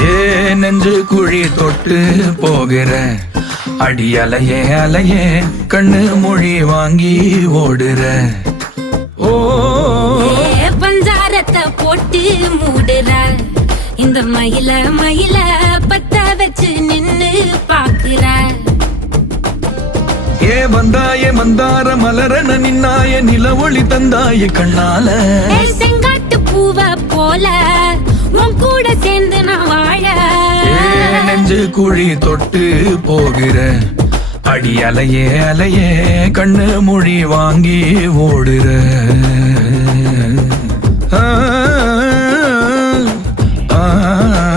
ஏ நெஞ்சு குழி தொட்டு போகிற அடி அலையே அலையே கண்ணு மொழி வாங்கி ஓடுற. ஓ பஞ்சாரத்தை போட்டு மூடுற இந்த மயில மயில பத்த வச்சு நின்னு பாக்குற. ஏ வந்தாய மந்தார மலரன நின்னாய நில ஒளி தந்தாய கண்ணால. செங்காட்டு பூவ போல உன் கூட சேர்ந்து நான் வாழ. நெஞ்சு குழி தொட்டு போகிற அடி அலையே அலையே கண்ணு மொழி வாங்கி ஓடுற. ஆ ஆ